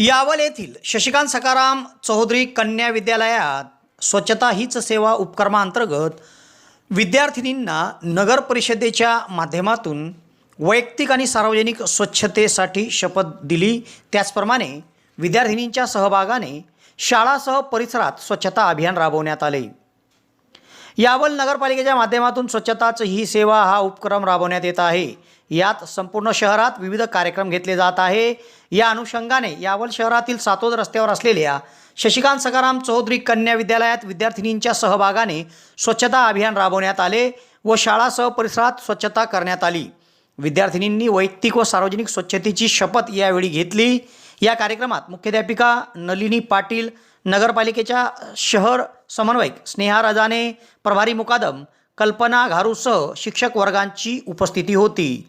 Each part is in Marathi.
यावल येथील शशिकांत सकाराम चौधरी कन्या विद्यालयात स्वच्छता हीच सेवा उपक्रमांतर्गत विद्यार्थिनींना नगर परिषदेच्या माध्यमातून वैयक्तिक आणि सार्वजनिक स्वच्छतेसाठी शपथ दिली. त्याचप्रमाणे विद्यार्थिनींच्या सहभागाने शाळासह परिसरात स्वच्छता अभियान राबवण्यात आले. यावल नगरपालिकेच्या माध्यमातून स्वच्छताच ही सेवा हा उपक्रम राबवण्यात येत आहे. यात संपूर्ण शहरात विविध कार्यक्रम घेतले जात आहे. या अनुषंगाने यावल शहरातील सातोद रस्त्यावर असलेल्या शशिकांत सकाराम चौधरी कन्या विद्यालयात विद्यार्थिनींच्या सहभागाने स्वच्छता अभियान राबवण्यात आले व शाळासह परिसरात स्वच्छता करण्यात आली. विद्यार्थिनींनी वैयक्तिक व सार्वजनिक स्वच्छतेची शपथ यावेळी घेतली. या कार्यक्रमात मुख्याध्यापिका नलिनी पाटील नगरपालिकेच्या शहर समन्वयक स्नेहा रजाने प्रभारी मुकादम कल्पना घारूसह शिक्षक वर्गांची उपस्थिती होती.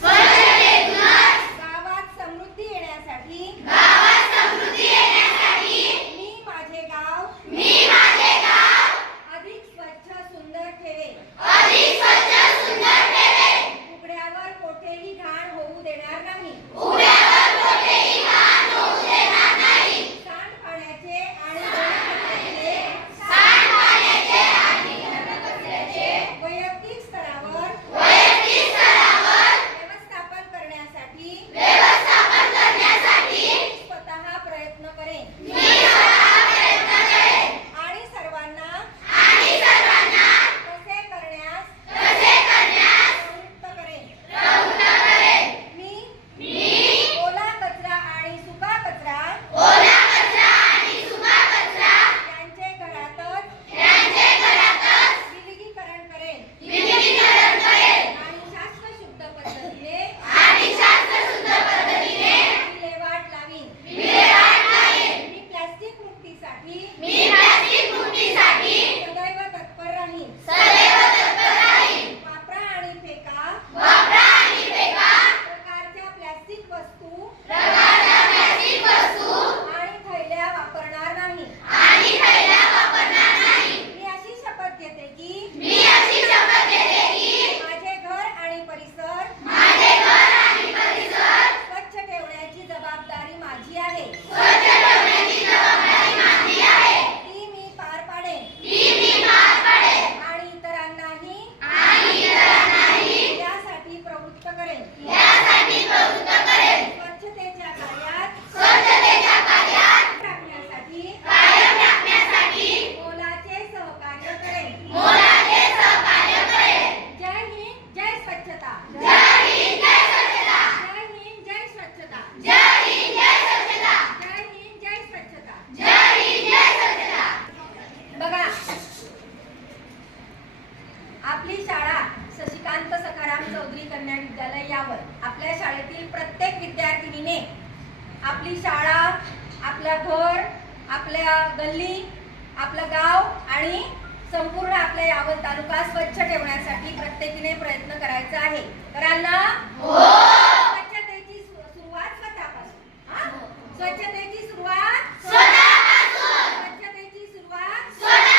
それぞれ熊 वस्तू आणि थैल्या वापरणार नाही मी अशी शपथ घेते की माझे घर आणि परिसर स्वच्छ ठेवण्याची जबाबदारी माझी आहे ती मी पार पाडेन आणि इतरांनाही त्यासाठी प्रवृत्त करेन स्वच्छतेच्या कार्यात राखण्यासाठी मोलाचे सहकार्य करेन जय हिंद जय स्वच्छता जय हिंद जय स्वच्छता जय हिंद जय स्वच्छता बघा आपली शाळा शशिकांत सखाराम चौधरी कन्या विद्यालय यावर आपल्या शाळेतील प्रत्येक विद्यार्थिनीने आपली शाळा आपलं घर आपल्या गल्ली आपलं गाव आणि संपूर्ण आपल्या यावल तालुका स्वच्छ ठेवण्यासाठी प्रत्येकीने प्रयत्न करायचा आहे. कराल ना स्वच्छतेची सुरुवात स्वतःपासून. हा? स्वच्छतेची सुरुवात स्वच्छतेची सुरुवात स्वच्छतेच्या